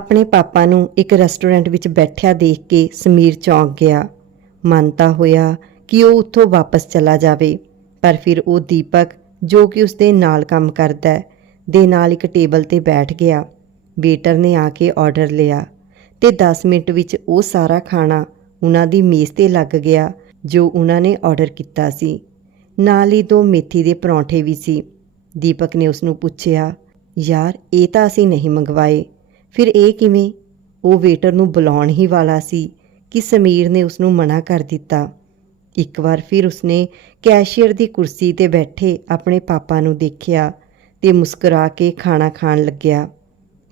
ਆਪਣੇ ਪਾਪਾ ਨੂੰ ਇੱਕ ਰੈਸਟੋਰੈਂਟ ਵਿੱਚ ਬੈਠਿਆ ਦੇਖ ਕੇ ਸਮੀਰ ਚੌਂਕ ਗਿਆ। ਮਨ ਤਾਂ ਹੋਇਆ ਕਿ ਉਹ ਉੱਥੋਂ ਵਾਪਸ ਚਲਾ ਜਾਵੇ, ਪਰ ਫਿਰ ਉਹ ਦੀਪਕ, ਜੋ ਕਿ ਉਸਦੇ ਨਾਲ ਕੰਮ ਕਰਦਾ ਹੈ, ਦੇ ਨਾਲ ਇੱਕ ਟੇਬਲ ਤੇ ਬੈਠ ਗਿਆ। ਵੇਟਰ ਨੇ ਆ ਕੇ ਆਰਡਰ ਲਿਆ ਤੇ 10 ਮਿੰਟ ਵਿੱਚ ਉਹ ਸਾਰਾ ਖਾਣਾ ਉਹਨਾਂ ਦੀ ਮੇਜ਼ ਤੇ ਲੱਗ ਗਿਆ, ਜੋ ਉਹਨਾਂ ਨੇ ਆਰਡਰ ਕੀਤਾ ਸੀ। ਨਾਲ ਹੀ ਦੋ ਮੇਥੀ ਦੇ ਪਰੌਂਠੇ ਵੀ ਸੀ। ਦੀਪਕ ਨੇ ਉਸ ਨੂੰ ਪੁੱਛਿਆ, ਯਾਰ, ਇਹ ਤਾਂ ਅਸੀਂ ਨਹੀਂ ਮੰਗਵਾਏ। ਫਿਰ ਇਹ ਕਿਵੇਂ? ਉਹ ਵੇਟਰ ਨੂੰ ਬੁਲਾਉਣ ਹੀ ਵਾਲਾ ਸੀ ਕਿ ਸਮੀਰ ਨੇ ਉਸ ਨੂੰ ਮਨਾ ਕਰ ਦਿੱਤਾ। ਇੱਕ ਵਾਰ ਫਿਰ ਉਸਨੇ ਕੈਸ਼ੀਅਰ ਦੀ ਕੁਰਸੀ ਤੇ ਬੈਠੇ ਆਪਣੇ ਪਾਪਾ ਨੂੰ ਦੇਖਿਆ ਤੇ ਮੁਸਕਰਾ ਕੇ ਖਾਣਾ ਖਾਣ ਲੱਗਿਆ।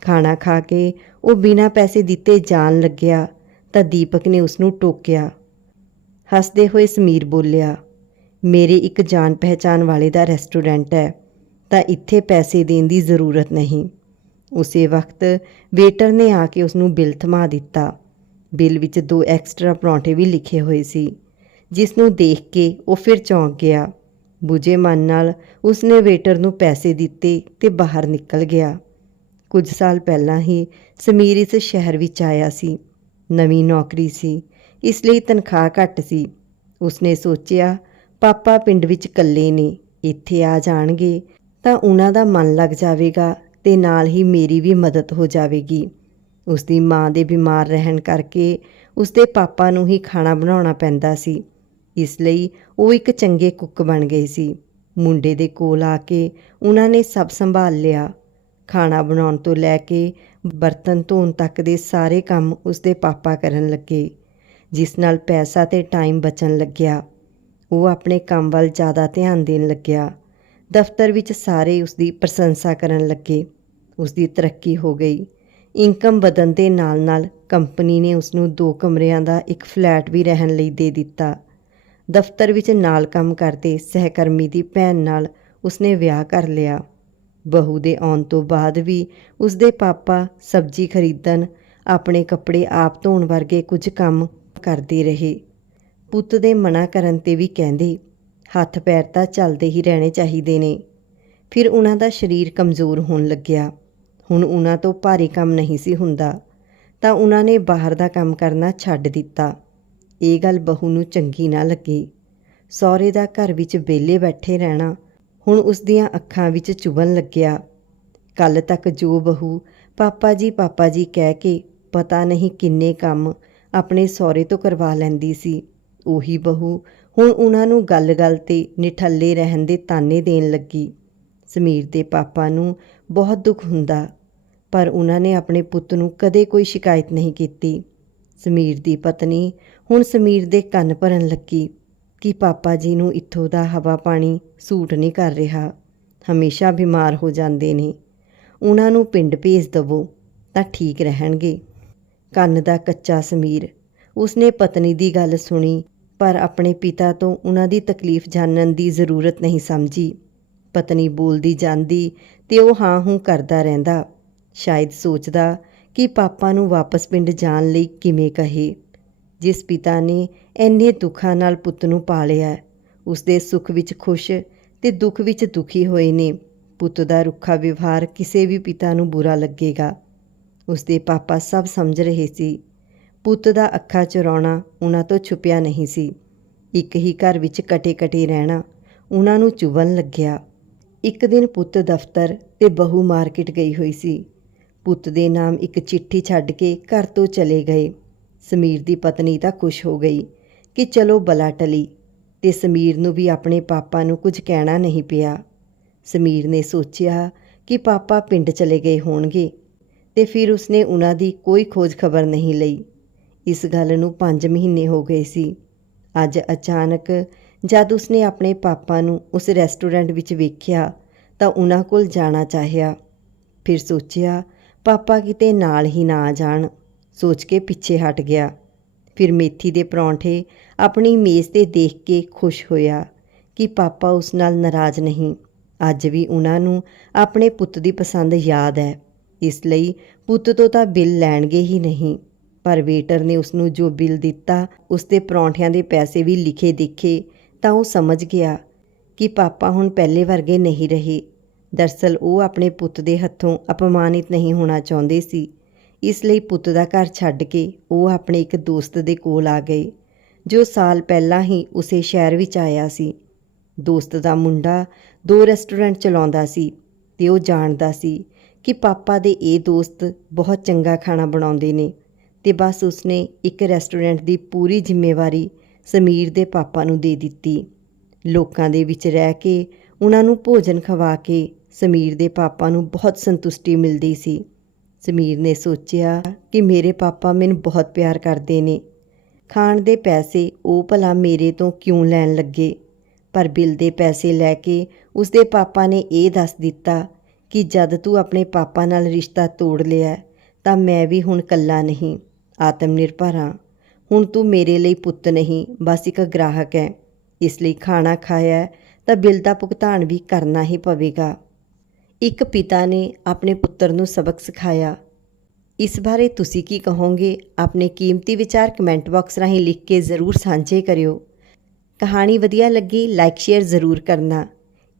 ਖਾਣਾ ਖਾ ਕੇ ਉਹ ਬਿਨਾਂ ਪੈਸੇ ਦਿੱਤੇ ਜਾਣ ਲੱਗਿਆ ਤਾਂ ਦੀਪਕ ਨੇ ਉਸ ਨੂੰ ਟੋਕਿਆ। ਹੱਸਦੇ ਹੋਏ ਸਮੀਰ ਬੋਲਿਆ, ਮੇਰੇ ਇੱਕ ਜਾਣ ਪਹਿਚਾਨ ਵਾਲੇ ਦਾ ਰੈਸਟੋਰੈਂਟ ਹੈ, ਤਾਂ ਇੱਥੇ ਪੈਸੇ ਦੇਣ ਦੀ ਜ਼ਰੂਰਤ ਨਹੀਂ। ਉਸੇ ਵਕਤ ਵੇਟਰ ਨੇ ਆ ਕੇ ਉਸ ਨੂੰ ਬਿੱਲ ਥਮਾ ਦਿੱਤਾ। ਬਿੱਲ ਵਿੱਚ ਦੋ ਐਕਸਟਰਾ ਪਰੌਂਠੇ ਵੀ ਲਿਖੇ ਹੋਏ ਸੀ ਜਿਸ ਨੂੰ ਦੇਖ ਕੇ ਉਹ ਫਿਰ ਚੌਂਕ ਗਿਆ। ਬੁਝੇ ਮਨ ਨਾਲ ਉਸਨੇ ਵੇਟਰ ਨੂੰ ਪੈਸੇ ਦਿੱਤੇ ਤੇ ਬਾਹਰ ਨਿਕਲ ਗਿਆ। ਕੁਝ ਸਾਲ ਪਹਿਲਾਂ ਹੀ ਸਮੀਰ ਇਸ ਸ਼ਹਿਰ ਵਿੱਚ ਆਇਆ ਸੀ। ਨਵੀਂ ਨੌਕਰੀ ਸੀ, ਇਸ ਲਈ ਤਨਖਾਹ ਘੱਟ ਸੀ। ਉਸਨੇ ਸੋਚਿਆ, ਪਾਪਾ ਪਿੰਡ ਵਿੱਚ ਇਕੱਲੇ ਨੇ, ਇੱਥੇ ਆ ਜਾਣਗੇ ਤਾਂ ਉਹਨਾਂ ਦਾ ਮਨ ਲੱਗ ਜਾਵੇਗਾ। ਤੇ ਨਾਲ ਹੀ ਮੇਰੀ ਵੀ ਮਦਦ ਹੋ ਜਾਵੇਗੀ। ਉਸਦੀ ਮਾਂ ਦੇ ਬਿਮਾਰ ਰਹਿਣ ਕਰਕੇ ਉਸਦੇ ਪਾਪਾ ਨੂੰ ਹੀ ਖਾਣਾ ਬਣਾਉਣਾ ਪੈਂਦਾ ਸੀ। ਇਸ ਲਈ ਉਹ ਇੱਕ ਚੰਗੇ ਕੁੱਕ ਬਣ ਗਏ ਸੀ। ਮੁੰਡੇ ਦੇ ਕੋਲ ਆ ਕੇ ਉਹਨਾਂ ਨੇ ਸਭ ਸੰਭਾਲ ਲਿਆ। ਖਾਣਾ ਬਣਾਉਣ ਤੋਂ ਲੈ ਕੇ ਬਰਤਨ ਧੋਣ ਤੱਕ ਦੇ ਸਾਰੇ ਕੰਮ ਉਸਦੇ ਪਾਪਾ ਕਰਨ ਲੱਗੇ, ਜਿਸ ਨਾਲ ਪੈਸਾ ਤੇ ਟਾਈਮ ਬਚਣ ਲੱਗਿਆ। ਉਹ ਆਪਣੇ ਕੰਮ ਵੱਲ ਜ਼ਿਆਦਾ ਧਿਆਨ ਦੇਣ ਲੱਗਿਆ। ਦਫ਼ਤਰ ਵਿੱਚ ਸਾਰੇ ਉਸਦੀ ਪ੍ਰਸ਼ੰਸਾ ਕਰਨ ਲੱਗੇ। ਉਸਦੀ ਤਰੱਕੀ ਹੋ ਗਈ। ਇਨਕਮ ਵਧਣ ਦੇ ਨਾਲ-ਨਾਲ ਕੰਪਨੀ ਨੇ ਉਸ ਨੂੰ ਦੋ ਕਮਰਿਆਂ ਦਾ ਇੱਕ ਫਲੈਟ ਵੀ ਰਹਿਣ ਲਈ ਦੇ ਦਿੱਤਾ। ਦਫ਼ਤਰ ਵਿੱਚ ਨਾਲ ਕੰਮ ਕਰਦੇ ਸਹਿਕਰਮੀ ਦੀ ਭੈਣ ਨਾਲ ਉਸਨੇ ਵਿਆਹ ਕਰ ਲਿਆ। ਬਹੂ ਦੇ ਆਉਣ ਤੋਂ ਬਾਅਦ ਵੀ ਉਸਦੇ ਪਾਪਾ ਸਬਜ਼ੀ ਖਰੀਦਣ, ਆਪਣੇ ਕੱਪੜੇ ਆਪ ਧੋਣ ਵਰਗੇ ਕੁਝ ਕੰਮ ਕਰਦੇ ਰਹੇ। ਪੁੱਤ ਦੇ ਮਨਾ ਕਰਨ ਤੇ ਵੀ ਕਹਿੰਦੇ ਹੱਥ ਪੈਰ ਤਾਂ ਚੱਲਦੇ ਹੀ ਰਹਿਣੇ ਚਾਹੀਦੇ ਨੇ। ਫਿਰ ਉਹਨਾਂ ਦਾ ਸਰੀਰ ਕਮਜ਼ੋਰ ਹੋਣ ਲੱਗਿਆ। ਹੁਣ ਉਹਨਾਂ ਤੋਂ ਭਾਰੀ ਕੰਮ ਨਹੀਂ ਸੀ ਹੁੰਦਾ। ਤਾਂ ਉਹਨਾਂ ਨੇ ਬਾਹਰ ਦਾ ਕੰਮ ਕਰਨਾ ਛੱਡ ਦਿੱਤਾ। ਇਹ ਗੱਲ ਬਹੂ ਨੂੰ ਚੰਗੀ ਨਾ ਲੱਗੀ। ਸਹੁਰੇ ਦਾ ਘਰ ਵਿੱਚ ਵਿਹਲੇ ਬੈਠੇ ਰਹਿਣਾ ਹੁਣ ਉਸ ਦੀਆਂ ਅੱਖਾਂ ਵਿੱਚ ਚੁਭਣ ਲੱਗਿਆ। ਕੱਲ ਤੱਕ ਜੋ ਬਹੂ ਪਾਪਾ ਜੀ ਪਾਪਾ ਜੀ ਕਹਿ ਕੇ ਪਤਾ ਨਹੀਂ ਕਿੰਨੇ ਕੰਮ ਆਪਣੇ ਸਹੁਰੇ ਤੋਂ ਕਰਵਾ ਲੈਂਦੀ ਸੀ, ਉਹੀ ਬਹੂ ਹੁਣ ਉਹਨਾਂ ਨੂੰ ਗੱਲ-ਗੱਲ ਤੇ ਨਿਠੱਲੇ ਰਹਿਣ ਦੇ ਤਾਨੇ ਦੇਣ ਲੱਗੀ। ਸਮੀਰ ਦੇ ਪਾਪਾ ਨੂੰ ਬਹੁਤ ਦੁੱਖ ਹੁੰਦਾ, ਪਰ ਉਹਨਾਂ ਨੇ ਆਪਣੇ ਪੁੱਤ ਨੂੰ ਕਦੇ ਕੋਈ ਸ਼ਿਕਾਇਤ ਨਹੀਂ ਕੀਤੀ। ਸਮੀਰ ਦੀ ਪਤਨੀ ਹੁਣ ਸਮੀਰ ਦੇ ਕੰਨ ਭਰਨ ਲੱਗੀ ਕਿ ਪਾਪਾ ਜੀ ਨੂੰ ਇੱਥੋਂ ਦਾ ਹਵਾ ਪਾਣੀ ਸੂਟ ਨਹੀਂ ਕਰ ਰਿਹਾ, ਹਮੇਸ਼ਾ ਬਿਮਾਰ ਹੋ ਜਾਂਦੇ ਨੇ। ਉਹਨਾਂ ਨੂੰ ਪਿੰਡ ਭੇਜ ਦਵੋ ਤਾਂ ਠੀਕ ਰਹਿਣਗੇ। ਕੰਨ ਦਾ ਕੱਚਾ ਸਮੀਰ, ਉਸਨੇ ਪਤਨੀ ਦੀ ਗੱਲ ਸੁਣੀ ਪਰ ਆਪਣੇ ਪਿਤਾ ਤੋਂ ਉਹਨਾਂ ਦੀ ਤਕਲੀਫ ਜਾਣਨ ਦੀ ਜ਼ਰੂਰਤ ਨਹੀਂ ਸਮਝੀ। ਪਤਨੀ ਬੋਲਦੀ ਜਾਂਦੀ ਤੇ ਉਹ ਹਾਂ ਹੂੰ ਕਰਦਾ ਰਹਿੰਦਾ। ਸ਼ਾਇਦ ਸੋਚਦਾ ਕਿ ਪਾਪਾ ਨੂੰ ਵਾਪਸ ਪਿੰਡ ਜਾਣ ਲਈ ਕਿਵੇਂ ਕਹੇ। ਜਿਸ ਪਿਤਾ ਨੇ ਇੰਨੇ ਦੁੱਖਾਂ ਨਾਲ ਪੁੱਤ ਨੂੰ ਪਾਲਿਆ ਉਸ ਦੇ ਸੁੱਖ ਵਿੱਚ ਖੁਸ਼ ਤੇ ਦੁੱਖ ਵਿੱਚ ਦੁਖੀ ਹੋਏ ਨੇ। ਪੁੱਤ ਦਾ ਰੁੱਖਾ ਵਿਵਹਾਰ ਕਿਸੇ ਵੀ ਪਿਤਾ ਨੂੰ ਬੁਰਾ ਲੱਗੇਗਾ। ਉਸ ਦੇ ਪਾਪਾ ਸਭ ਸਮਝ ਰਹੇ ਸੀ। ਪੁੱਤ ਦਾ ਅੱਖਾਂ ਚੁਰਾਉਣਾ ਉਹਨਾਂ ਤੋਂ ਛੁਪਿਆ ਨਹੀਂ ਸੀ। ਇੱਕ ਹੀ ਘਰ ਵਿੱਚ ਕਟੇ-ਕਟੇ ਰਹਿਣਾ ਉਹਨਾਂ ਨੂੰ ਚੁਭਣ ਲੱਗਿਆ। ਇੱਕ ਦਿਨ ਪੁੱਤ ਦਫ਼ਤਰ ਤੇ ਬਹੂ ਮਾਰਕੀਟ ਗਈ ਹੋਈ ਸੀ। ਪੁੱਤ ਦੇ ਨਾਮ ਇੱਕ ਚਿੱਠੀ ਛੱਡ ਕੇ ਘਰ ਤੋਂ ਚਲੇ ਗਏ। ਸਮੀਰ ਦੀ ਪਤਨੀ ਤਾਂ ਖੁਸ਼ ਹੋ ਗਈ ਕਿ ਚਲੋ ਬਲਾ ਟਲੀ ਤੇ ਸਮੀਰ ਨੂੰ ਵੀ ਆਪਣੇ ਪਾਪਾ ਨੂੰ ਕੁਝ ਕਹਿਣਾ ਨਹੀਂ ਪਿਆ। ਸਮੀਰ ਨੇ ਸੋਚਿਆ ਕਿ ਪਾਪਾ ਪਿੰਡ ਚਲੇ ਗਏ ਹੋਣਗੇ ਤੇ ਫਿਰ ਉਸਨੇ ਉਹਨਾਂ ਦੀ ਕੋਈ ਖੋਜ ਖਬਰ ਨਹੀਂ ਲਈ। ਇਸ ਗੱਲ ਨੂੰ 5 ਮਹੀਨੇ ਹੋ ਗਏ ਸੀ। ਅੱਜ ਅਚਾਨਕ ਜਦ ਉਸਨੇ ਆਪਣੇ ਪਾਪਾ ਨੂੰ ਉਸ ਰੈਸਟੋਰੈਂਟ ਵਿੱਚ ਵੇਖਿਆ ਤਾਂ ਉਹਨਾਂ ਕੋਲ ਜਾਣਾ ਚਾਹਿਆ। ਫਿਰ ਸੋਚਿਆ, ਪਾਪਾ ਕਿਤੇ ਨਾਲ ਹੀ ਨਾ ਜਾਣ। ਸੋਚ ਕੇ ਪਿੱਛੇ ਹਟ ਗਿਆ। ਫਿਰ ਮੇਥੀ ਦੇ ਪਰੌਂਠੇ ਆਪਣੀ ਮੇਜ਼ ਤੇ ਦੇਖ ਕੇ ਖੁਸ਼ ਹੋਇਆ ਕਿ ਪਾਪਾ ਉਸ ਨਾਲ ਨਾਰਾਜ਼ ਨਹੀਂ। ਅੱਜ ਵੀ ਉਹਨਾਂ ਨੂੰ ਆਪਣੇ ਪੁੱਤ ਦੀ ਪਸੰਦ ਯਾਦ ਹੈ। ਇਸ ਲਈ ਪੁੱਤ ਤੋਂ ਤਾਂ ਬਿੱਲ ਲੈਣਗੇ ਹੀ ਨਹੀਂ। ਪਰ ਵੇਟਰ ਨੇ ਉਸ ਨੂੰ ਜੋ ਬਿੱਲ ਦਿੱਤਾ ਉਸ ਦੇ ਪਰੌਂਠਿਆਂ ਦੇ ਪੈਸੇ ਵੀ ਲਿਖੇ ਦੇਖੇ ਤਾਂ ਉਹ ਸਮਝ ਗਿਆ ਕਿ ਪਾਪਾ ਹੁਣ ਪਹਿਲੇ ਵਰਗੇ ਨਹੀਂ ਰਹੇ। ਦਰਸਲ ਉਹ ਆਪਣੇ ਪੁੱਤ ਦੇ ਹੱਥੋਂ ਅਪਮਾਨਿਤ ਨਹੀਂ ਹੋਣਾ ਚਾਹੁੰਦੇ ਸੀ। ਇਸ ਲਈ ਪੁੱਤ ਦਾ ਘਰ ਛੱਡ ਕੇ ਉਹ ਆਪਣੇ ਇੱਕ ਦੋਸਤ ਦੇ ਕੋਲ ਆ ਗਏ, ਜੋ ਸਾਲ ਪਹਿਲਾਂ ਹੀ ਉਸੇ ਸ਼ਹਿਰ ਵਿੱਚ ਆਇਆ ਸੀ। ਦੋਸਤ ਦਾ ਮੁੰਡਾ ਦੋ ਰੈਸਟੋਰੈਂਟ ਚਲਾਉਂਦਾ ਸੀ ਤੇ ਉਹ ਜਾਣਦਾ ਸੀ ਕਿ ਪਾਪਾ ਦੇ ਇਹ ਦੋਸਤ ਬਹੁਤ ਚੰਗਾ ਖਾਣਾ ਬਣਾਉਂਦੇ ਨੇ। ਤੇ ਬਸ ਉਸਨੇ ਇੱਕ ਰੈਸਟੋਰੈਂਟ ਦੀ ਪੂਰੀ ਜ਼ਿੰਮੇਵਾਰੀ ਸਮੀਰ ਦੇ ਪਾਪਾ ਨੂੰ ਦੇ ਦਿੱਤੀ। ਲੋਕਾਂ ਦੇ ਵਿੱਚ ਰਹਿ ਕੇ ਉਹਨਾਂ ਨੂੰ ਭੋਜਨ ਖਵਾ ਕੇ ਸਮੀਰ ਦੇ ਪਾਪਾ ਨੂੰ ਬਹੁਤ ਸੰਤੁਸ਼ਟੀ ਮਿਲਦੀ ਸੀ। ਸਮੀਰ ਨੇ ਸੋਚਿਆ ਕਿ ਮੇਰੇ ਪਾਪਾ ਮੈਨੂੰ ਬਹੁਤ ਪਿਆਰ ਕਰਦੇ ਨੇ। ਖਾਣ ਦੇ ਪੈਸੇ ਉਹ ਭਲਾ ਮੇਰੇ ਤੋਂ ਕਿਉਂ ਲੈਣ ਲੱਗੇ? ਪਰ ਬਿੱਲ ਦੇ ਪੈਸੇ ਲੈ ਕੇ ਉਸਦੇ ਪਾਪਾ ਨੇ ਇਹ ਦੱਸ ਦਿੱਤਾ ਕਿ ਜਦ ਤੂੰ ਆਪਣੇ ਪਾਪਾ ਨਾਲ ਰਿਸ਼ਤਾ ਤੋੜ ਲਿਆ, ਤਾਂ ਮੈਂ ਵੀ ਹੁਣ ਕੱਲਾ ਨਹੀਂ। ਆਤਮ ਨਿਰਭਰ ਹਾਂ। ਹੁਣ ਤੂੰ ਮੇਰੇ ਲਈ ਪੁੱਤ ਨਹੀਂ, ਬਸ ਇੱਕ ਗ੍ਰਾਹਕ ਹੈ। ਇਸ ਲਈ ਖਾਣਾ ਖਾਇਆ ਤਾਂ ਬਿੱਲ ਦਾ ਭੁਗਤਾਨ ਵੀ ਕਰਨਾ ਹੀ ਪਵੇਗਾ। ਇੱਕ ਪਿਤਾ ਨੇ ਆਪਣੇ ਪੁੱਤਰ ਨੂੰ ਸਬਕ ਸਿਖਾਇਆ। ਇਸ ਬਾਰੇ ਤੁਸੀਂ ਕੀ ਕਹੋਗੇ? ਆਪਣੇ ਕੀਮਤੀ ਵਿਚਾਰ ਕਮੈਂਟ ਬਾਕਸ ਰਾਹੀਂ ਲਿਖ ਕੇ ਜ਼ਰੂਰ ਸਾਂਝੇ ਕਰਿਓ। ਕਹਾਣੀ ਵਧੀਆ ਲੱਗੀ, ਲਾਈਕ, ਸ਼ੇਅਰ ਜ਼ਰੂਰ ਕਰਨਾ।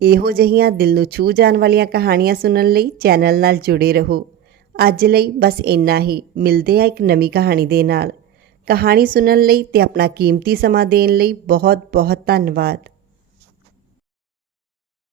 ਇਹੋ ਜਿਹੀਆਂ ਦਿਲ ਨੂੰ ਛੂ ਜਾਣ ਵਾਲੀਆਂ ਕਹਾਣੀਆਂ ਸੁਣਨ ਲਈ ਚੈਨਲ ਨਾਲ ਜੁੜੇ ਰਹੋ। ਅੱਜ ਲਈ ਬਸ ਇੰਨਾ ਹੀ। ਮਿਲਦੇ ਆ ਇੱਕ ਨਵੀਂ ਕਹਾਣੀ ਦੇ ਨਾਲ। ਕਹਾਣੀ ਸੁਣਨ ਲਈ ਤੇ ਆਪਣਾ ਕੀਮਤੀ ਸਮਾਂ ਦੇਣ ਲਈ ਬਹੁਤ ਬਹੁਤ ਧੰਨਵਾਦ।